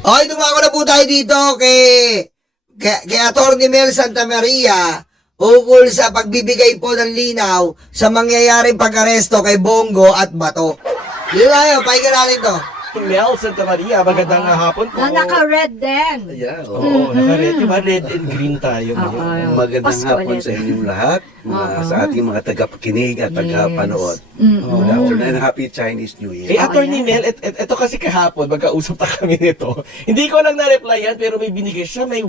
Okay, dumako na po tayo dito kay Atty. Mel Santamaria ukol sa pagbibigay po ng linaw sa mangyayaring pag-aresto kay Bongo at Bato. Dito tayo, pakinggan natin to. Mel Santamaria, magandang hapon po. Na naka-red din. Yeah, Oo, naka-red. Diba red and green tayo ngayon? Magandang Pasko hapon ulit. sa inyong lahat, sa ating mga tagapakinig at tagapanood. Mm. Good afternoon and Happy Chinese New Eh, Year. Atty. Mel, ito kasi kahapon, magkausap na kami nito. Hindi ko lang na-replyan, pero may binigay siya. May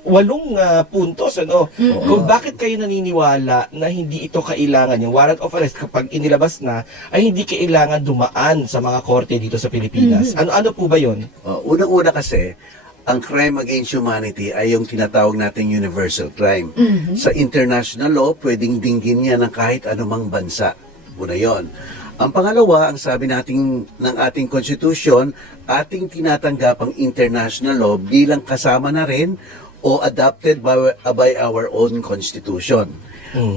walong puntos, ano? Kung bakit kayo naniniwala na hindi ito kailangan, yung warrant of arrest kapag inilabas na, ay hindi kailangan dumaan sa mga korte dito sa Pilipinas. Ano po ba yon? Unang-una kasi, ang crime against humanity ay yung tinatawag nating universal crime. Sa international law, pwedeng dinggin niya ng kahit anumang bansa. Una yon. Ang pangalawa, ang sabi natin ng ating konstitusyon, ating tinatanggap ang international law bilang kasama na rin o adopted by our own constitution.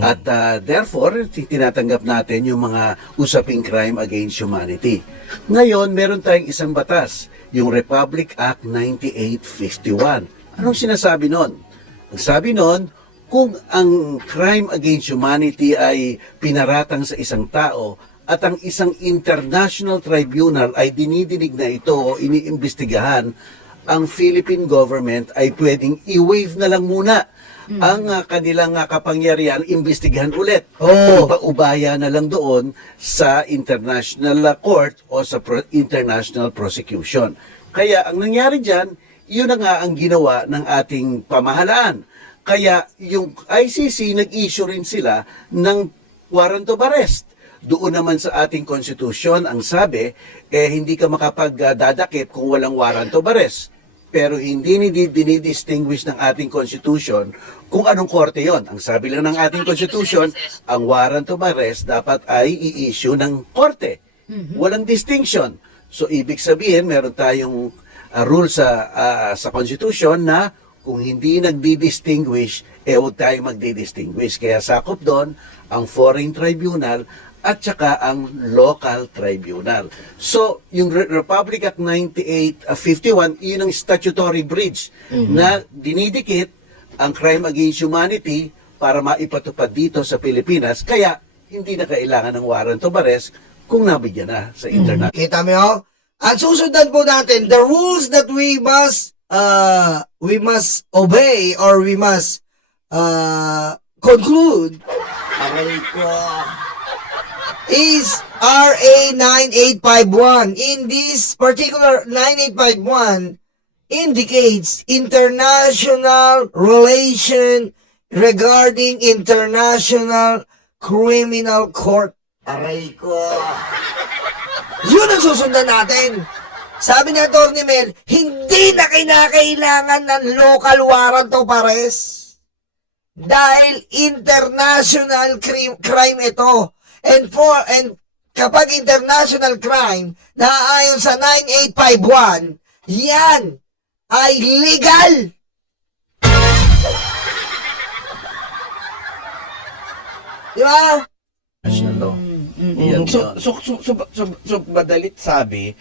At therefore, tinatanggap natin yung mga usaping crime against humanity. Ngayon, meron tayong isang batas, yung Republic Act 9851. Anong sinasabi nun? Ang sabi nun, kung ang crime against humanity ay pinaratang sa isang tao at ang isang international tribunal ay dinidinig na ito o iniimbestigahan, ang Philippine government ay pwedeng i-waive na lang muna ang kanilang kapangyarihan, imbestigahan ulit. Ipaubaya na lang doon sa international court o sa international prosecution. Kaya ang nangyari dyan, yun na nga ang ginawa ng ating pamahalaan. Kaya yung ICC nag-issue rin sila ng warrant of arrest. Doon naman sa ating konstitusyon, ang sabi, hindi ka makapagdadakip kung walang warrant of arrest. Pero hindi dinidistinguish ng ating constitution kung anong korte yon. Ang sabi lang ng ating constitution, ang warrant of arrest dapat ay i-issue ng korte. Walang distinction. So, ibig sabihin, meron tayong rule sa constitution na kung hindi nagdi-distinguish, huwag tayo magdi-distinguish. Kaya sakop doon ang foreign tribunal at saka ang local tribunal. So, yung Republic Act 9851, yun ang statutory bridge na dinidikit ang crime against humanity para maipatupad dito sa Pilipinas. Kaya, hindi na kailangan ng warrant of arrest kung nabigyan na sa internet. Kita mo yun? At susundan po natin, the rules that we must obey or we must conclude is RA 9851. In this particular 9851 indicates international relation regarding international criminal court. Aray ko. Yun ang susundan natin. Sabi ni Atty. Mel, hindi na kinakailangan ng local warrant of arrest. Dahil international crime ito. And kapag international crime na ayon sa 9851, yan ay legal. Di ba? National law. Yan yun. So, madalit sabi,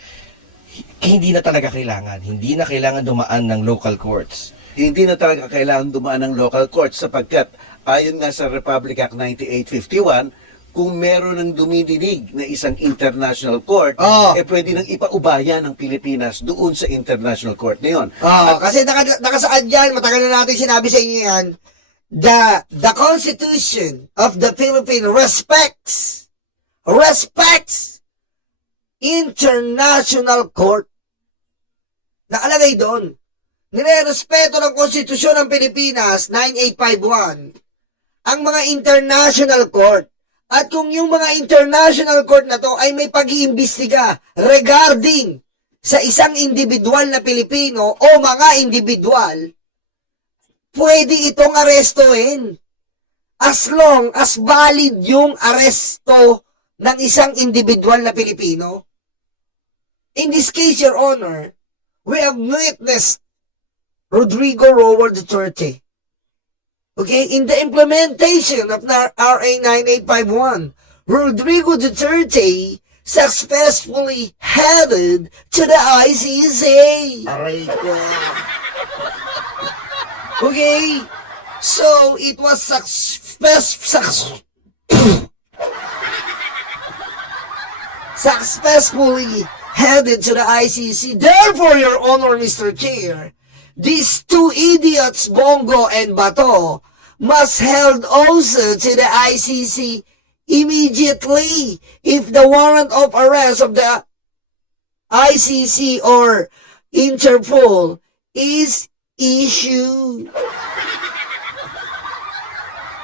hindi na talaga kailangan. Hindi na kailangan dumaan ng local courts. Hindi na talaga kailangan dumaan ng local court sapagkat ayon nga sa Republic Act 9851, kung meron ng dumidinig na isang international court, pwede nang ipaubaya ng Pilipinas doon sa international court na yun. Kasi nakasaad yan, matagal na natin sinabi sa inyo yan, the Constitution of the Philippines respects international court. Nakalagay doon. Nire-respeto ng Konstitusyon ng Pilipinas, 9851, ang mga international court. At kung yung mga international court na to ay may pag-iimbestiga regarding sa isang individual na Pilipino o mga individual, pwede itong arestuhin. As long as valid yung aresto ng isang individual na Pilipino. In this case, Your Honor, we have witnessed Rodrigo Roa Duterte. Okay, in the implementation of RA 9851, Rodrigo Duterte successfully headed to the ICC. Aray ko. Okay? So, it was successfully headed to the ICC. Therefore, Your Honor, Mr. Chair, these two idiots, Bongo and Bato, must held also to the ICC immediately if the warrant of arrest of the ICC or Interpol is issued.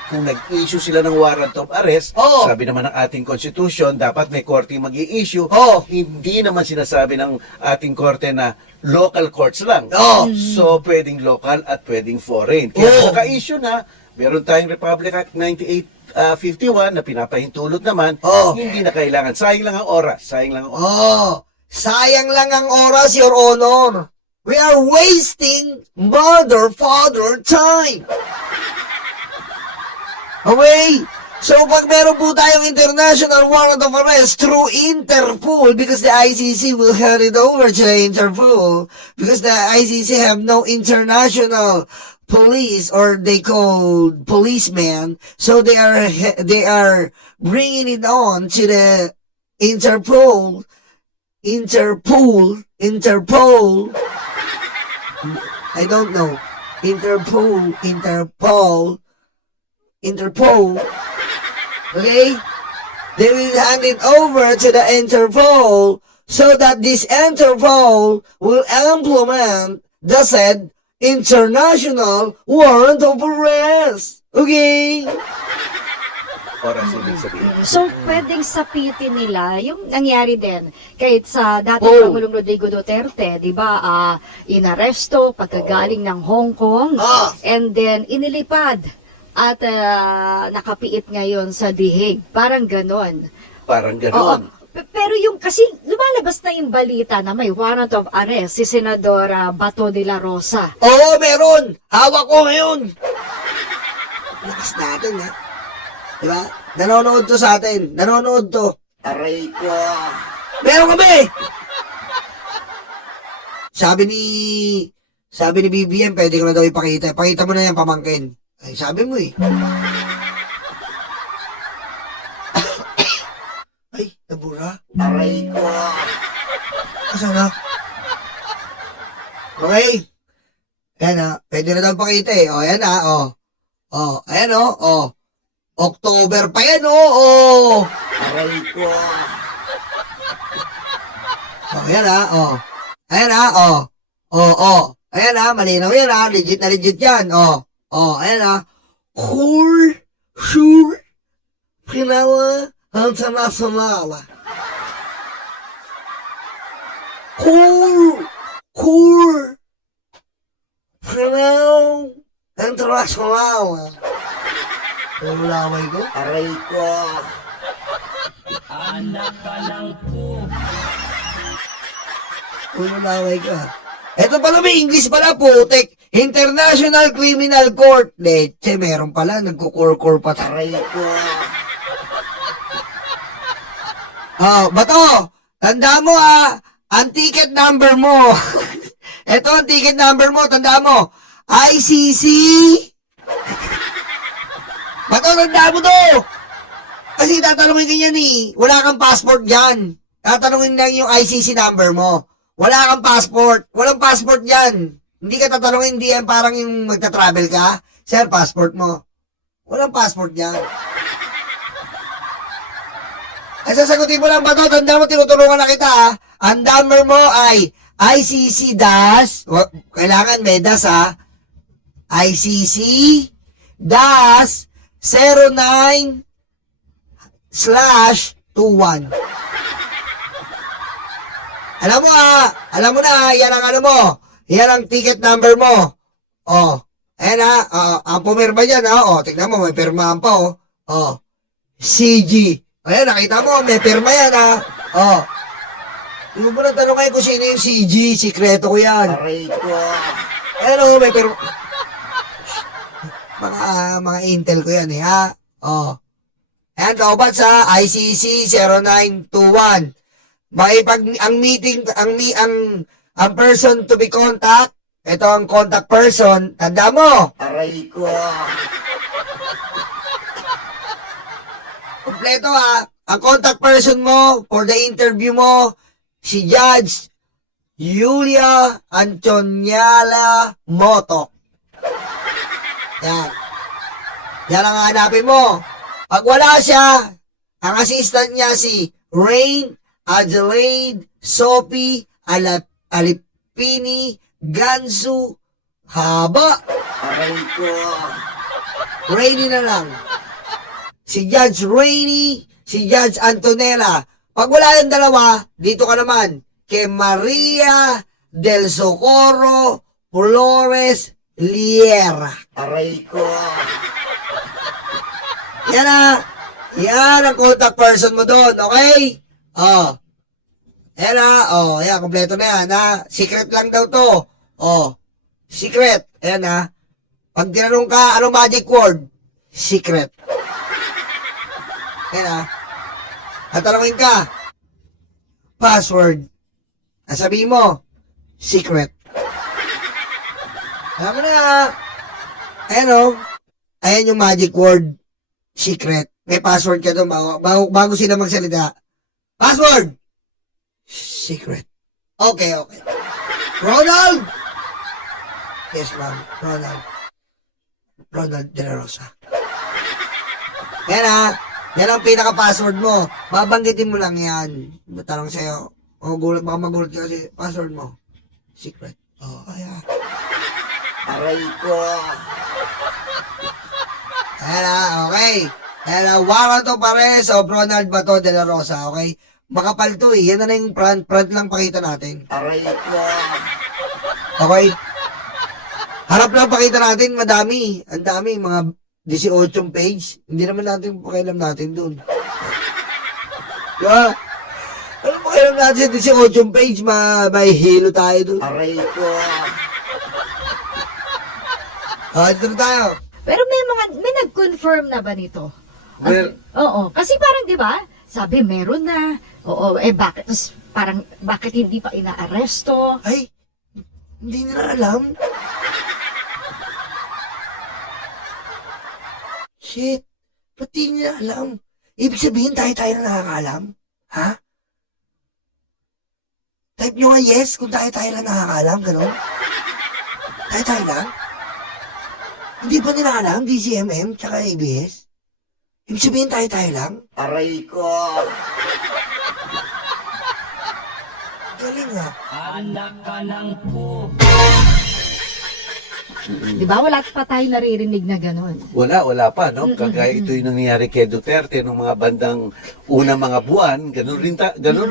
Kung nag-issue sila ng warrant of arrest, Oo. sabi naman ng ating konstitusyon, dapat may korte mag-i-issue. Oo. Hindi naman sinasabi ng ating korte na local courts lang. Oo. So, pwedeng local at pwedeng foreign. Kaya Oo. kung naka-issue na, meron tayong Republic Act 9851 na pinapahintulot naman, Oo. hindi na kailangan. Sayang lang ang oras. Sayang lang ang oras. Oh, sayang lang ang oras, Your Honor. We are wasting mother, father time. Okay? So, pag meron po tayong international warrant of arrest through Interpol, because the ICC will hand it over to the Interpol, because the ICC have no international police, or they call policemen, so they are bringing it on to the Interpol, I don't know, Interpol, okay? They will hand it over to the Interpol so that this Interpol will implement the said international warrant of arrest. Okay? Oras ibig sabihin. So, pwedeng sapitin nila yung nangyari din kahit sa dating Oh. Pangulong Rodrigo Duterte, di ba, inaresto pagkagaling ng Hong Kong, Ah. and then inilipad at nakapiit ngayon sa dihig. Parang ganon. Parang Oo. ganon. Pero yung kasi lumalabas na yung balita na may warrant of arrest si Senador Bato de la Rosa. Oo, meron. Hawak ko ngayon. Lakas natin, ha? Diba? Nanonood to sa atin. Nanonood to. Aray ko. Meron kami! Sabi ni BBM, pwede ko na daw ipakita. Pakita mo na yan, pamangkin. Ay, sabi mo eh. Ay, nabura. Aray ko. Asa na? Okay. Ayan na. Pwede na daw pakita eh. O, ayan na. O. O, ayan o. O. October pa yan o. O. Aray ko. O, ayan na. O. Ayan na. O. O, o. Ayan na. Malinaw yan ha. Legit na legit yan. O. O, ayan na. Sure. Pinala international. Pinala international. Ano laway ko? Aray ko. Ulo laway ka. Ito pala may English pala, putek. International Criminal Court. Leche, meron pala. Nagkukur-kur pa tayo. Aray ko. Bato, tanda mo ang ticket number mo. Ito ang ticket number mo, tanda mo. ICC. Bato, tanda mo to. Kasi tatanungin ka yan eh. Wala kang passport dyan. Tatanungin lang yung ICC number mo. Wala kang passport. Walang passport dyan. Hindi ka tatanungin, hindi yan parang yung magta-travel ka. Sir, passport mo. Walang passport dyan. Ay, sasagutin mo lang ba to? Tanda mo, tinutulungan na kita Ang number mo ay ICC dash, kailangan may dash ICC dash 09/21. Alam mo na, yan ang ano mo. Yan ang ticket number mo. Oh, ayan ang pumirma dyan tignan mo, may pirmahan pa CG. Ayan, nakita mo, may pirma yan Hindi mo na tanongin kung sino yung CG, sikreto ko yan. Aray ko. Ayan may pirma. Mga intel ko yan Ayan, dapat sa ICC 0921. ang meeting, ang person to be contact, ito ang contact person, tanda mo. Aray ko. Kompleto ang contact person mo for the interview mo, si Judge Julia Antoniala Moto. Yan. Yan ang hanapin mo. Pag wala siya, ang assistant niya si Rain Adelaide Sophie Alipini Gansu Haba. Aray ko. Rainy na lang. Si Judge Rainy, si Judge Antonella. Pag wala yung dalawa, dito ka naman kay Maria del Socorro Flores Liera. Aray ko. Yan ang contact person mo doon, okay? Yan kompleto na yan, Secret lang daw to. Secret. Ayan, Pag tinanong ka, ano magic word? Secret. Ayan, tatanungin ka, password. Sabihin mo, secret. Alam mo na, ayan yung magic word, secret. May password ka doon bago sila magsalita. Password! Secret. Okay. Ronald! Yes, ma'am. Ronald De La Rosa. Yan ang pinaka-password mo. Babanggitin mo lang yan. Tanong sa'yo. Baka magulat ka kasi password mo. Secret. Ayan. Aray ko. Okay. Warrant of arrest of Ronald Bato de la Rosa, okay? Makapal to yan na yung front lang pakita natin. Aray ko. Okay? Harap lang pakita natin, madami. Ang dami, mga 18 page. Hindi naman natin pakialam natin dun. Diba? Ano pakialam natin sa 18 page, may hilo tayo dun. Aray ko. Ito na tayo. Pero may nag-confirm na ba nito? Well, Oo. Kasi parang, di ba, sabi meron na. Oo, bakit hindi pa inaaresto? Ay, hindi nila alam. Shit, ba't di nila alam? Ibig sabihin tayo na nakakaalam? Ha? Type nyo nga yes kung tayo lang nakakaalam, gano'n? Tayo lang? Hindi ba nila alam, DCMM, tsaka ABS? Ibig sabihin tayo lang? Aray ko! Galing nga. Anak ka ng po. Di ba? Wala pa tayo naririnig na gano'n. wala pa, no? Kagaya ito yung nangyayari kay Duterte nung mga bandang unang mga buwan, ganun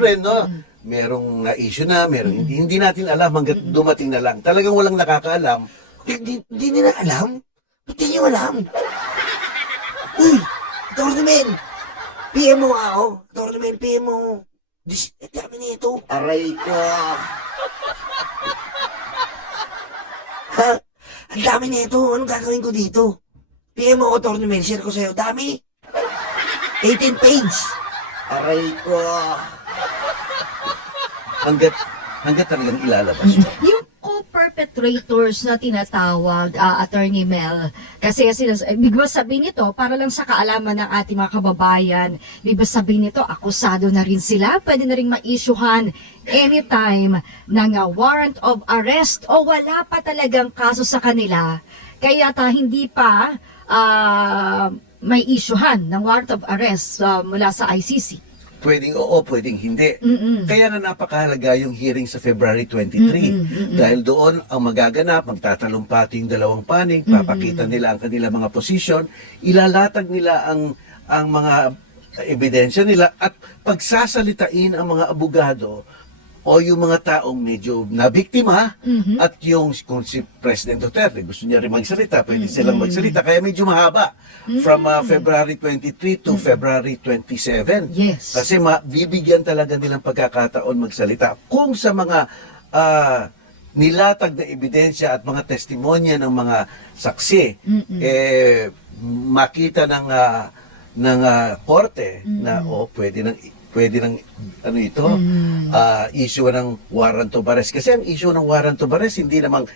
rin, no? Merong na-issue na, hindi natin alam hanggat dumating na lang. Talagang walang nakakaalam. Hindi nila alam? Ba't di nyo alam? Uy! Tournament! PM mo ako. Tournament, PM mo. Dami na ito. Aray ko. Ha? Ang dami na ito. Anong gagawin ko dito? PM mo ako, tournament. Share ko sa'yo. Dami. 18 page. Aray ko. Hanggat talagang ilalabas mo. Yung co-perpetrators na tinatawag, Attorney Mel, kasi bigla sabihin nito, para lang sa kaalaman ng ating mga kababayan, bigla sabihin nito, akusado na rin sila, pwede na rin ma-issuehan anytime ng warrant of arrest o wala pa talagang kaso sa kanila, kaya hindi pa may issuehan ng warrant of arrest mula sa ICC. Pwedeng oo, pwedeng hindi. Kaya na napakahalaga yung hearing sa February 23. Dahil doon ang magaganap, magtatalumpati yung dalawang panig, papakita nila ang kanilang mga posisyon, ilalatag nila ang mga ebidensya nila at pagsasalitain ang mga abogado o yung mga taong medyo nabiktima at yung kung si President Duterte gusto niya rin magsalita, pwede silang magsalita. Kaya medyo mahaba from February 23 to February 27. Yes. Kasi bibigyan talaga nilang pagkakataon magsalita. Kung sa mga nilatag na ebidensya at mga testimonya ng mga saksi, makita ng korte na pwede pwede ng ano ito, issue ng warrant of arrest. Kasi ang issue ng warrant of arrest, hindi namang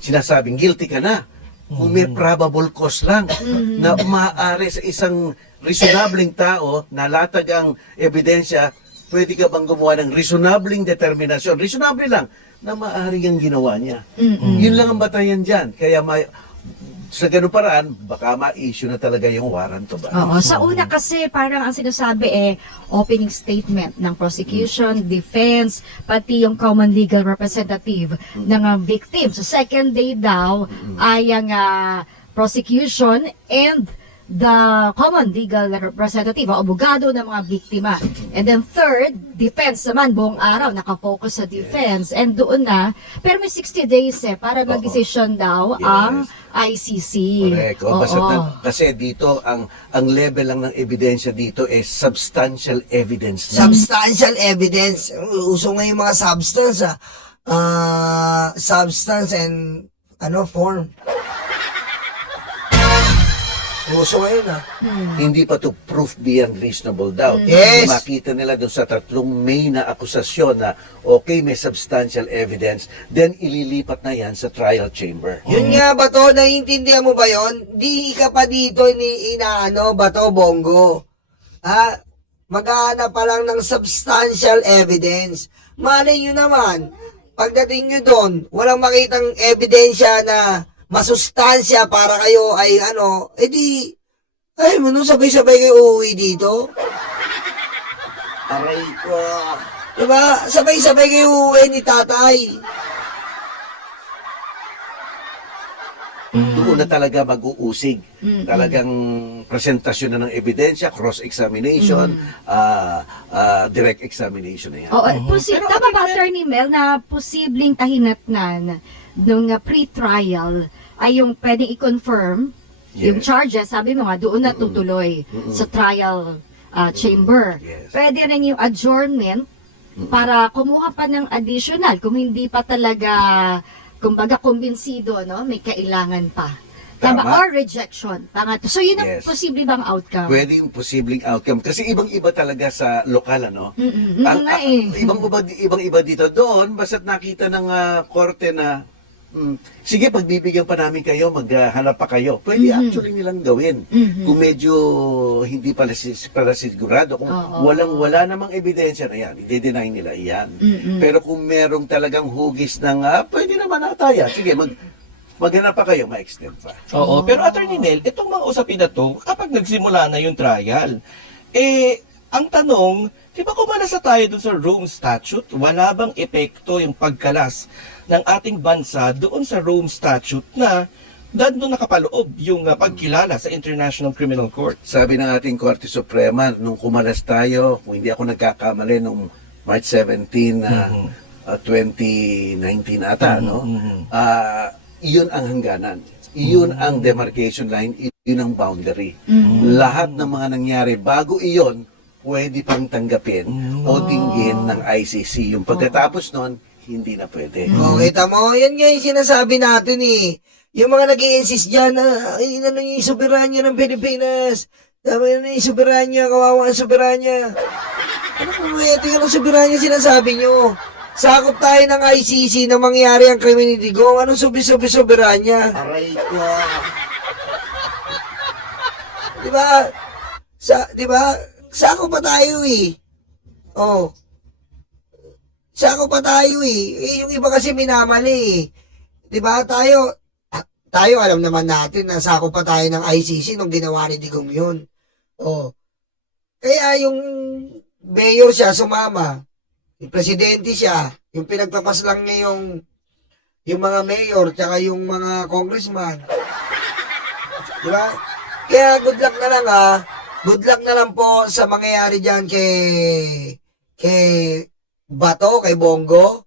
sinasabing guilty ka na. Kung may probable cause lang na maaari sa isang reasonableng tao na latag ang ebidensya, pwede ka bang gumawa ng reasonabling determinasyon? Reasonable lang na maaari ang ginawa niya. Yun lang ang batayan dyan. Kaya sa ganun paraan, baka ma-issue na talaga yung warrant of arrest. Oo. Sa una kasi, parang ang sinasabi opening statement ng prosecution, defense, pati yung common legal representative ng victim. So, second day daw ay ang prosecution and the common legal representative, o abogado ng mga biktima. And then third, defense naman, buong araw, nakafocus sa defense. And doon na, pero may 60 days para mag-decision daw Yes. ang ICC. Correct. Kasi dito, ang level lang ng ebidensya dito is substantial evidence. Substantial evidence. Uso nga yung mga substance, substance and form. Uso ngayon, Hindi pa to proof beyond reasonable doubt. Yes. Makita nila doon sa tatlong main na akusasyon na okay, may substantial evidence, then ililipat na yan sa trial chamber. Yun nga ba to, naiintindihan mo ba yon? Di ka pa dito ba to, Bongo? Maghahanap pa lang ng substantial evidence. Malay nyo naman, pagdating nyo doon, walang makitang ebidensya na masustansya para kayo ay sabay-sabay kayo uuwi dito. Aray ko. Diba? Sabay-sabay kayo uuwi ni tatay. Doon na talaga mag-uusig. Talagang presentasyon na ng ebidensya, cross-examination, direct examination na yan. Tama ba, Attorney Mel, na posibleng kahinatnan nung pre-trial ay yung pwedeng i-confirm yung charges, sabi mo nga, doon na tutuloy sa trial chamber. Yes. Pwede rin yung adjournment para kumuha pa ng additional kung hindi pa talaga, kumbaga, kumbinsido, no? May kailangan pa. Tama. Tama. Or rejection. So, yun ang Yes. posible bang outcome? Pwede yung posibleng outcome. Kasi ibang-iba talaga sa lokal, ano? Ibang-iba dito. Doon, basta't nakita ng korte na, sige, pagbibigyan pa namin kayo, maghanap pa kayo. Pwede actually nilang gawin. Kung medyo hindi pala sigurado, kung wala namang ebidensya na yan, i-deny nila yan. Pero kung merong talagang hugis ng, pwede naman nataya. Sige, maghanap pa kayo, ma-extend pa. Oo, pero Attorney Nel, itong mga usapin na to, kapag nagsimula na yung trial, ang tanong, di ba kumalasa tayo dun sa Rome Statute? Wala bang epekto yung pagkalas ng ating bansa doon sa Rome Statute na doon nakapaloob yung pagkilala sa International Criminal Court? Sabi ng ating Korte Suprema, nung kumalas tayo, kung hindi ako nagkakamali, nung March 17, 2019 ata, no? Iyon ang hangganan. Iyon ang demarcation line, iyon ang boundary. Lahat ng mga nangyari bago iyon, pwede pang tanggapin o dinggin ng ICC. Yung pagkatapos nun, hindi na pwede. Kita mo, yan nga yung sinasabi natin Yung mga nag-i-insist dyan yung soberanya ng Pilipinas. Tama na yung soberanya, kawawa ang soberanya. Ano kung may ito yung soberanya sinasabi nyo? Sakop tayo ng ICC na mangyari ang community go. Anong soberanya? Aray ko. Diba? Sakop pa tayo Sakop pa tayo yung iba kasi minamali Diba? Tayo alam naman natin na sakop pa tayo ng ICC nung ginawa ni Digong yun. Kaya yung mayor siya sumama. Yung presidente siya, yung pinagpapas lang niya yung mga mayor tsaka yung mga congressman. Diba? Kaya good luck na lang Good luck na lang po sa mangyayari dyan kay Bato, kay Bongo.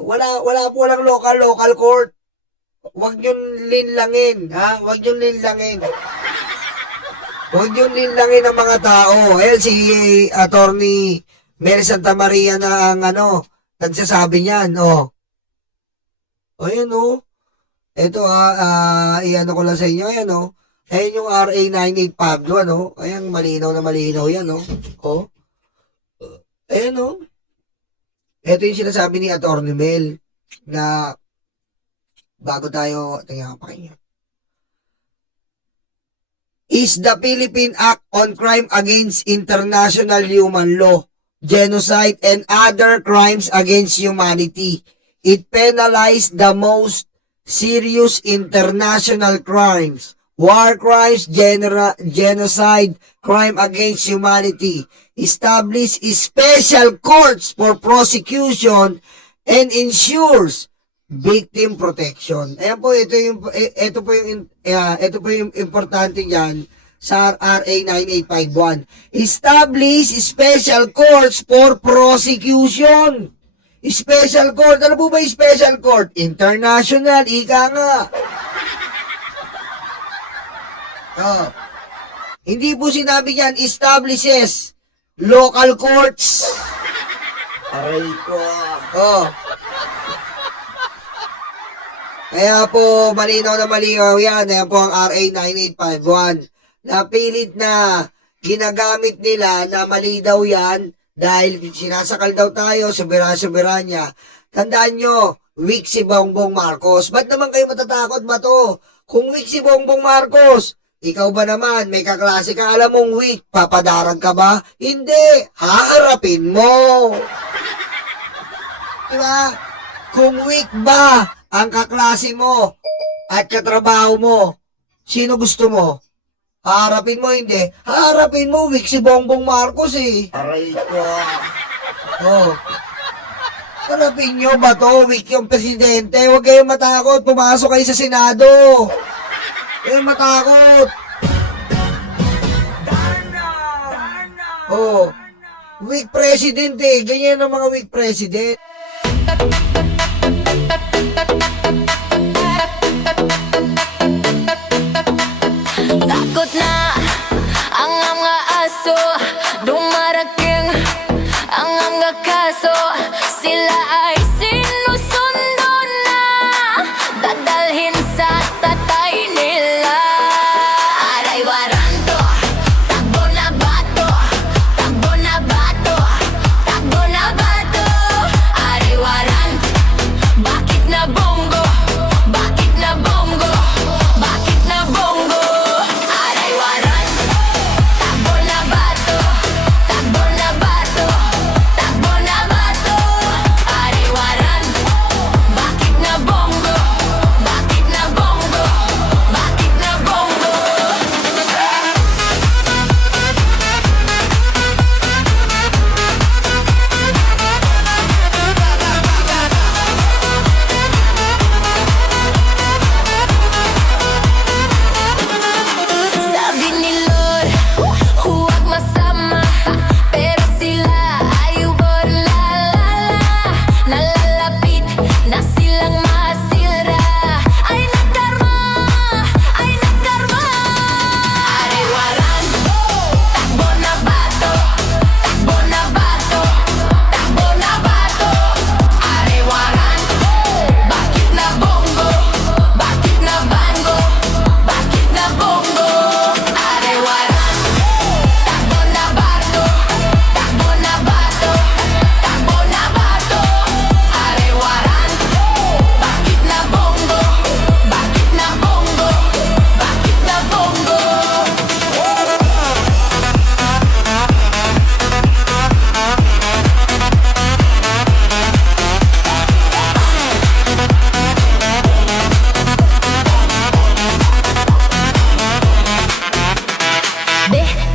Walang local court. Huwag niyong linlangin, Huwag niyong linlangin. Huwag niyong linlangin ang mga tao. Ayan si Attorney Mel Santa Maria na ang nagsasabi niyan, Ayan, Ito, iano ko lang sa inyo, ayan, Ayan yung RA 9852, Ayan, malinaw na malinaw yan, Ayan o. Ito yung sinasabi ni Atty. Mel na bago tayo, tingnan pa kayo. Is the Philippine Act on Crime Against International Human Law, Genocide, and Other Crimes Against Humanity. It penalized the most serious international crimes, war crimes, genocide, crime against humanity, establish special courts for prosecution, and ensures victim protection. Ayan po, ito po yung importante diyan sa RA 9851. Establish special courts for prosecution. Special court. Ano po ba yung special court? International, ika nga. Oh. Hindi po sinabi yan, establishes local courts. Aray ko. Oh. Kaya po, malinaw na malinaw yan. Ayan po ang RA 9851. Napilit na ginagamit nila na mali daw yan dahil sinasakal daw tayo, sobera-soberanya. Tandaan nyo, weak si Bongbong Marcos. Ba't naman kayo matatakot ba to? Kung weak si Bongbong Marcos, ikaw ba naman, may kaklase ka, alam mong weak, papadarag ka ba? Hindi, haharapin mo. Diba? Kung weak ba ang kaklase mo at katrabaho mo, sino gusto mo? Haharapin mo, hindi. Haharapin mo, weak si Bongbong Marcos eh. Aray ko. Oh. Harapin nyo ba to? Weak yung presidente. Huwag kayong matakot. Pumasok kayo sa Senado. Huwag kayong matakot. Oh. Weak president eh. Ganyan ang mga weak president. Takot na ang mga aso, dumarating ang mga kaso. Sila ay sinusundo na, dadalhin sa tatay nila. Aray waranto, takbo na bato, takbo na bato, takbo na bato. Aray waranto, bakit na bongo, bakit na bongo, bakit na bongo. Aray waranto, takbo na bato, takbo na bato, takbo na bato. Aray waranto, bakit na bongo, bakit na bongo, bakit na bongo. Sabi ni Lord, huwag masama, pero sila ay uborlala. Nalalapit na silang masira, ay nagkarma, ay nagkarma. Aray waranto, takbo na bato, takbo na bato, takbo na bato. Aray waranto, bakit na bongo, bakit na bango, bakit na bongo. Aray waranto, takbo na bato, takbo na bato, takbo na bato. Aray waranto, bakit na bongo, bakit na bongo, bakit na bongo.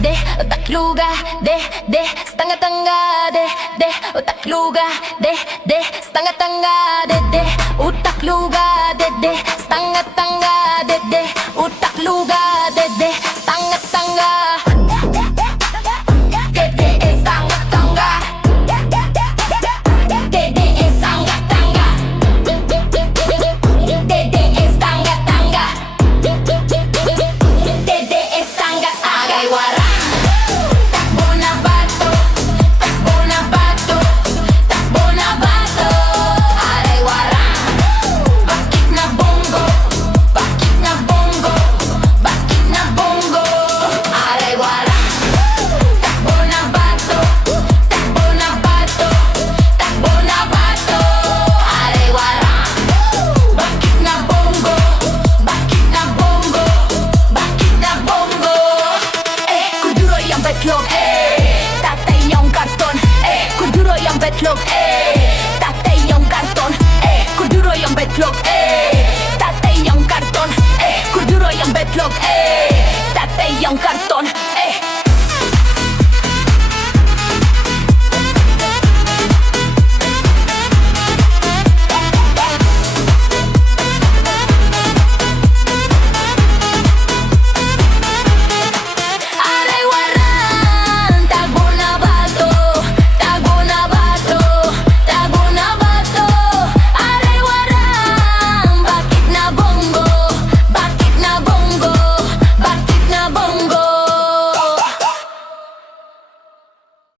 De, utakluga, de, stanga-tanga, de, utakluga, de, stanga-tanga, de, utakluga, de, stanga-tanga, de, utakluga.